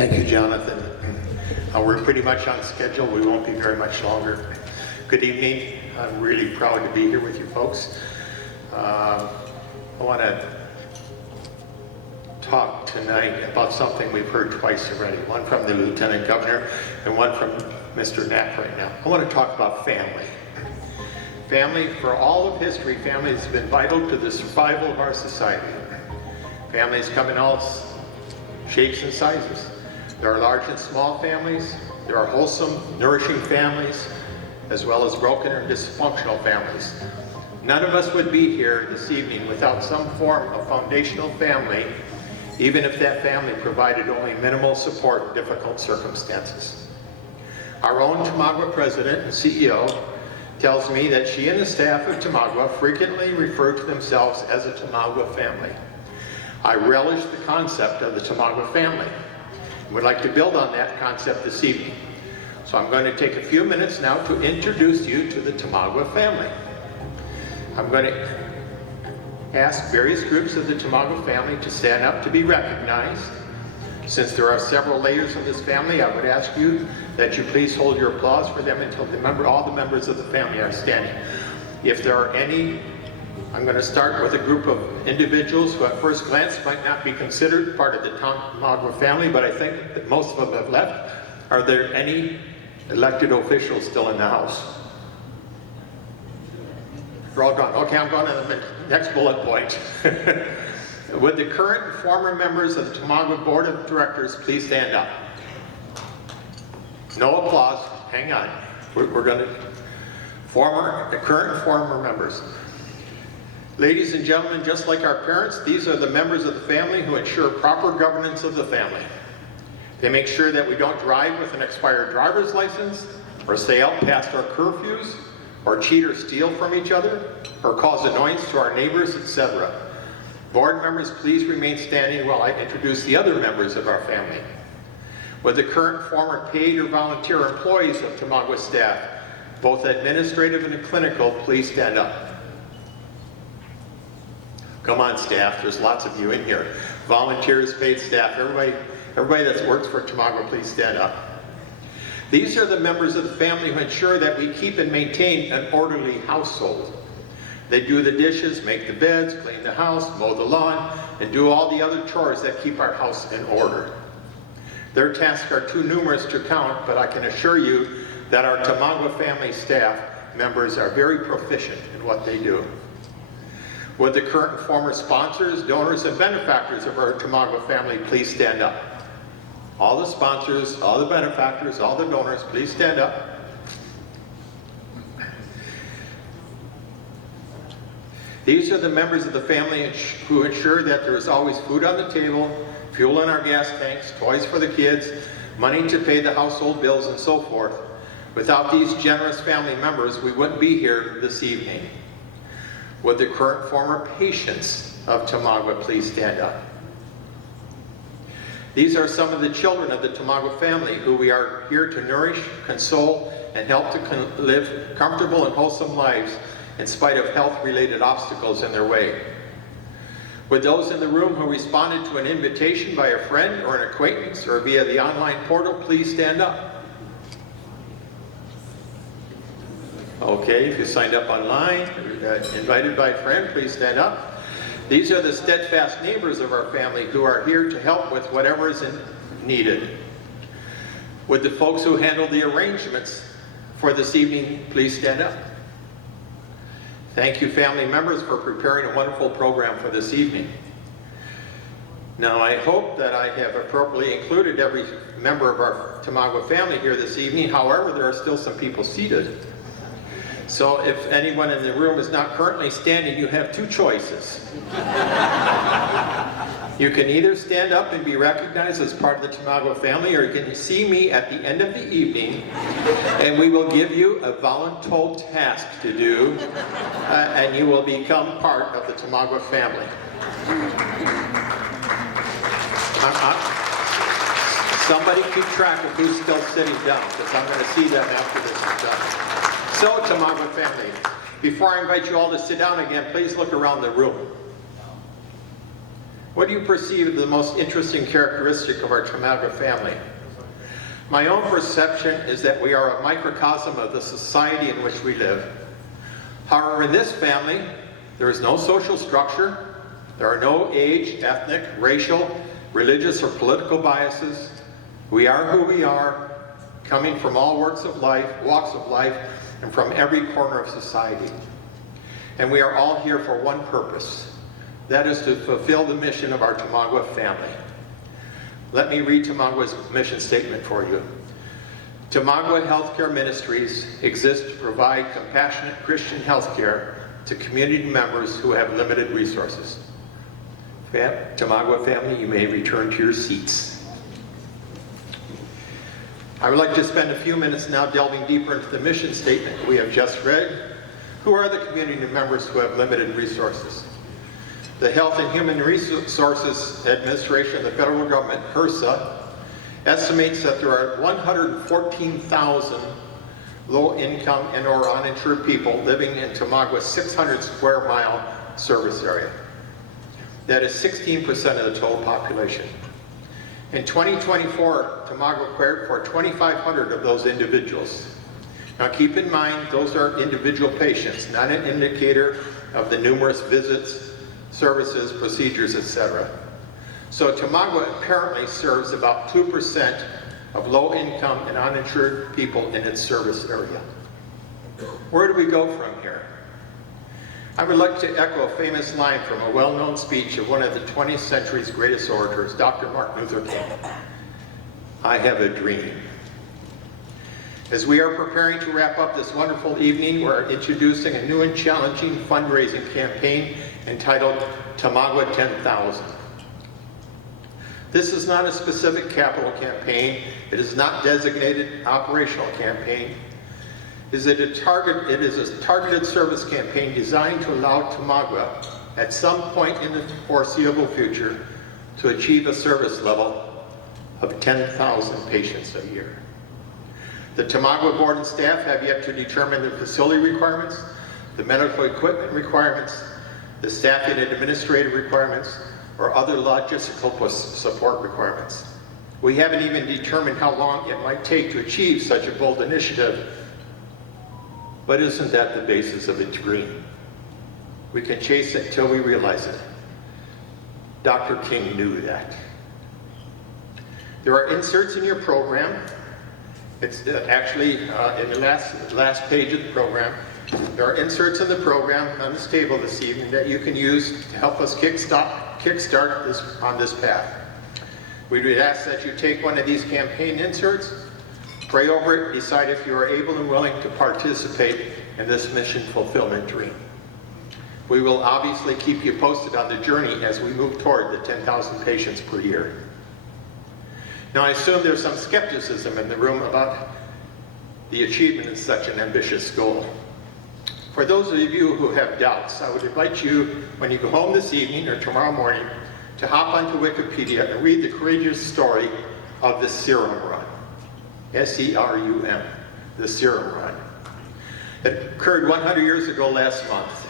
Thank you, Jonathan. We're pretty much on schedule. We won't be very much longer. Good evening. I'm really proud to be here with you folks. I want to talk tonight about something we've heard twice already, one from the Lieutenant Governor and one from Mr. Knapp right now. I want to talk about family. Family, for all of history, family has been vital to the survival of our society. Families come in all shapes and sizes. There are large and small families. There are wholesome, nourishing families, as well as broken or dysfunctional families. None of us would be here this evening without some form of foundational family, even if that family provided only minimal support in difficult circumstances. Our own Tomagwa president and CEO tells me that she and the staff of Tomagwa frequently refer to themselves as a Tomagwa family. I relish the concept of the Tomagwa family and would like to build on that concept this evening. So I'm going to take a few minutes now to introduce you to the Tomagwa family. I'm going to ask various groups of the Tomagwa family to stand up to be recognized. Since there are several layers of this family, I would ask you that you please hold your applause for them until all the members of the family are standing. If there are any, I'm going to start with a group of individuals who at first glance might not be considered part of the Tomagwa family, but I think that most of them have left. Are there any elected officials still in the House? They're all gone. Okay, I'm going to the next bullet point. Would the current and former members of the Tomagwa Board of Directors please stand up? No applause. Hang on. We're going to the current and former members. Ladies and gentlemen, just like our parents, these are the members of the family who ensure proper governance of the family. They make sure that we don't drive with an expired driver's license, or stay out past our curfews, or cheat or steal from each other, or cause annoyance to our neighbors, etc. Board members, please remain standing while I introduce the other members of our family. Would the current former paid or volunteer employees of Tomagwa staff, both administrative and clinical, please stand up. Come on, staff, there's lots of you in here. Volunteers, paid staff, everybody that works for Tomagwa, please stand up. These are the members of the family who ensure that we keep and maintain an orderly household. They do the dishes, make the beds, clean the house, mow the lawn, and do all the other chores that keep our house in order. Their tasks are too numerous to count, but I can assure you that our Tomagwa family staff members are very proficient in what they do. Would the current and former sponsors, donors, and benefactors of our Tomagwa family please stand up? All the sponsors, all the benefactors, all the donors, please stand up. These are the members of the family who ensure that there is always food on the table, fuel in our gas tanks, toys for the kids, money to pay the household bills, and so forth. Without these generous family members, we wouldn't be here this evening. Would the current former patients of Tomagwa please stand up? These are some of the children of the Tomagwa family who we are here to nourish, console, and help to live comfortable and wholesome lives in spite of health-related obstacles in their way. Would those in the room who responded to an invitation by a friend or an acquaintance or via the online portal please stand up? Okay, if you signed up online, invited by a friend, please stand up. These are the steadfast neighbors of our family who are here to help with whatever is needed. Would the folks who handle the arrangements for this evening please stand up? Thank you, family members, for preparing a wonderful program for this evening. Now, I hope that I have appropriately included every member of our Tomagwa family here this evening. However, there are still some people seated. So if anyone in the room is not currently standing, you have two choices. You can either stand up and be recognized as part of the Tomagwa family, or you can see me at the end of the evening, and we will give you a voluntold task to do, and you will become part of the Tomagwa family. Somebody keep track of who's still sitting down, because I'm going to see them after this is done. So, Tomagwa family, before I invite you all to sit down again, please look around the room. What do you perceive as the most interesting characteristic of our Tomagwa family? My own perception is that we are a microcosm of the society in which we live. However, in this family, there is no social structure, there are no age, ethnic, racial, religious, or political biases. We are who we are, coming from all walks of life, and from every corner of society. And we are all here for one purpose. That is to fulfill the mission of our Tomagwa family. Let me read Tomagwa's mission statement for you. Tomagwa Healthcare Ministries exist to provide compassionate Christian healthcare to community members who have limited resources. Tomagwa family, you may return to your seats. I would like to spend a few minutes now delving deeper into the mission statement we have just read. Who are the community members who have limited resources? The Health and Human Resources Administration of the federal government, HRSA, estimates that there are 114,000 low-income and or uninsured people living in Tomagwa's 600 square mile service area. That is 16% of the total population. In 2024, Tomagwa cared for 2,500 of those individuals. Now keep in mind, those are individual patients, not an indicator of the numerous visits, services, procedures, etc. So Tomagwa apparently serves about 2% of low-income and uninsured people in its service area. Where do we go from here? I would like to echo a famous line from a well-known speech of one of the 20th century's greatest orators, Dr. Martin Luther King. I have a dream. As we are preparing to wrap up this wonderful evening, we're introducing a new and challenging fundraising campaign entitled Tomagwa 10,000. This is not a specific capital campaign. It is not designated operational campaign. It is a targeted service campaign designed to allow Tomagwa at some point in the foreseeable future to achieve a service level of 10,000 patients a year. The Tomagwa board and staff have yet to determine the facility requirements, the medical equipment requirements, the staffing and administrative requirements, or other logistical support requirements. We haven't even determined how long it might take to achieve such a bold initiative, but isn't that the basis of a dream? We can chase it until we realize it. Dr. King knew that. There are inserts in your program. It's actually in the last page of the program. There are inserts in the program on this table this evening that you can use to help us kickstart this on this path. We would ask that you take one of these campaign inserts, pray over it, decide if you are able and willing to participate in this mission fulfillment dream. We will obviously keep you posted on the journey as we move toward the 10,000 patients per year. Now, I assume there's some skepticism in the room about the achievement of such an ambitious goal. For those of you who have doubts, I would invite you, when you go home this evening or tomorrow morning, to hop onto Wikipedia and read the courageous story of the Serum Run. S-E-R-U-M, the Serum Run. It occurred 100 years ago last month.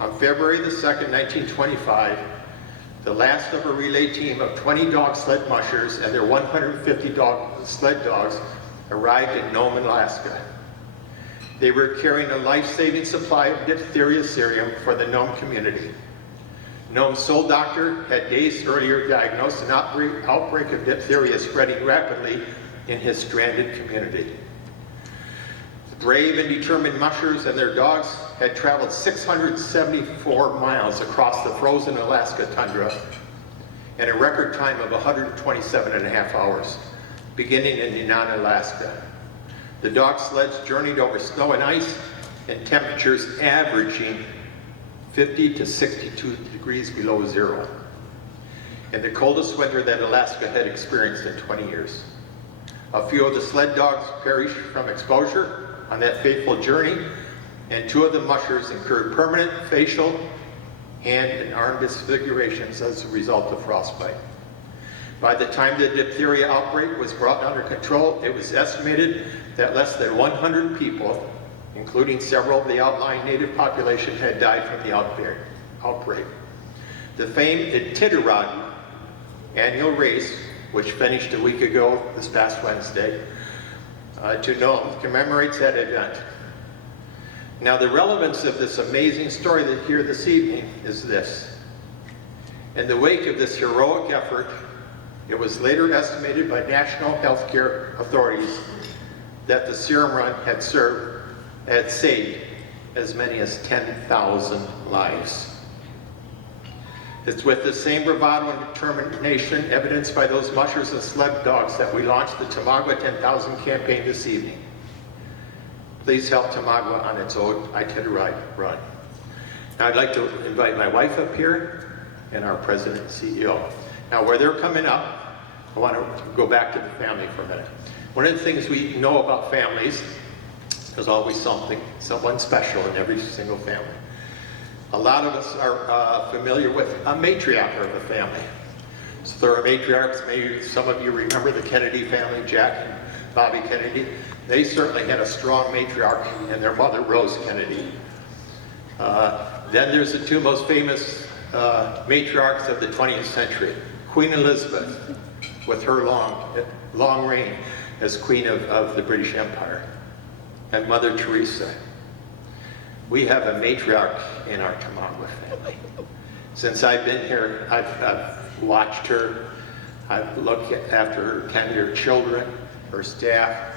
On February the 2nd, 1925, the last of a relay team of 20 dog sled mushers and their 150 sled dogs arrived in Nome, Alaska. They were carrying a life-saving supply of diphtheria serum for the Nome community. Nome's sole doctor had days earlier diagnosed an outbreak of diphtheria spreading rapidly in his stranded community. The brave and determined mushers and their dogs had traveled 674 miles across the frozen Alaska tundra in a record time of 127.5 hours, beginning in Nenana, Alaska. The dog sleds journeyed over snow and ice in temperatures averaging 50 to 62 degrees below zero, in the coldest winter that Alaska had experienced in 20 years. A few of the sled dogs perished from exposure on that fateful journey, and 2 of the mushers incurred permanent facial, hand, and arm disfigurations as a result of frostbite. By the time the diphtheria outbreak was brought under control, it was estimated that less than 100 people, including several of the outlying native population, had died from the outbreak. The famed Iditarod annual race, which finished a week ago this past Wednesday, to Nome, commemorates that event. Now, the relevance of this amazing story that here this evening is this. In the wake of this heroic effort, it was later estimated by national healthcare authorities that the serum run had saved as many as 10,000 lives. It's with the same bravado and determination evidenced by those mushers and sled dogs that we launched the Tomagwa 10,000 campaign this evening. Please help Tomagwa on its own Iditarod run. Now I'd like to invite my wife up here and our president and CEO. Now where they're coming up, I want to go back to the family for a minute. One of the things we know about families, there's always someone special in every single family. A lot of us are familiar with a matriarch of a family. So there are matriarchs, maybe some of you remember the Kennedy family, Jack and Bobby Kennedy. They certainly had a strong matriarch, and their mother, Rose Kennedy. Then there's the two most famous matriarchs of the 20th century. Queen Elizabeth, with her long reign as Queen of the British Empire, and Mother Teresa. We have a matriarch in our Tomagwa family. Since I've been here, I've watched her, I've looked after her 10-year children, her staff,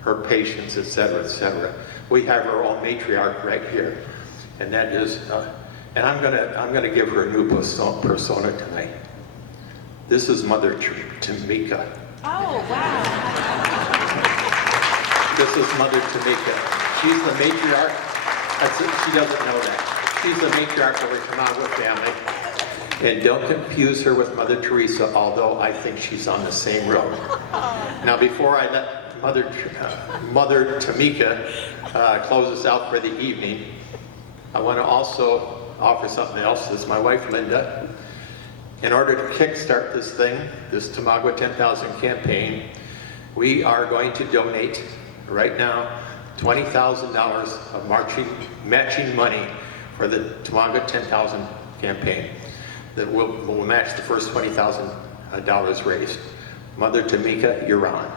her patients, etc., etc. We have our own matriarch right here, and that is, and I'm gonna give her a new persona tonight. This is Mother Tomika. Oh, wow. This is Mother Tomika. She's the matriarch. She doesn't know that. She's the matriarch of our Tomagwa family. And don't confuse her with Mother Teresa, although I think she's on the same road. Now, before I let Mother Tomika close us out for the evening, I want to also offer something else. This is my wife, Linda. In order to kickstart this thing, this Tomagwa 10,000 campaign, we are going to donate right now $20,000 of matching money for the Tomagwa 10,000 campaign. That will match the first $20,000 raised. Mother Tomika, you're on.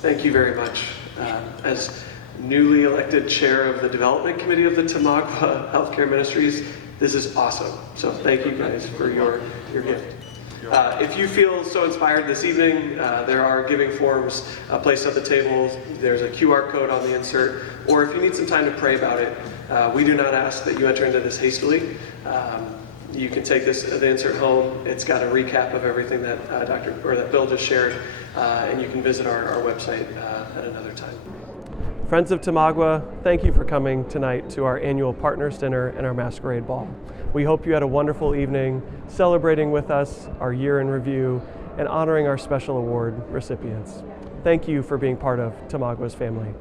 Thank you very much. As newly elected chair of the development committee of the Tomagwa Healthcare Ministries, this is awesome. So thank you guys for your gift. If you feel so inspired this evening, there are giving forms placed at the tables. There's a QR code on the insert. Or if you need some time to pray about it, we do not ask that you enter into this hastily. You can take the insert home. It's got a recap of everything that that Bill just shared, and you can visit our website at another time. Friends of Tomagwa, thank you for coming tonight to our annual Partners Dinner and our Masquerade Ball. We hope you had a wonderful evening celebrating with us our year in review and honoring our special award recipients. Thank you for being part of Tomagwa's family.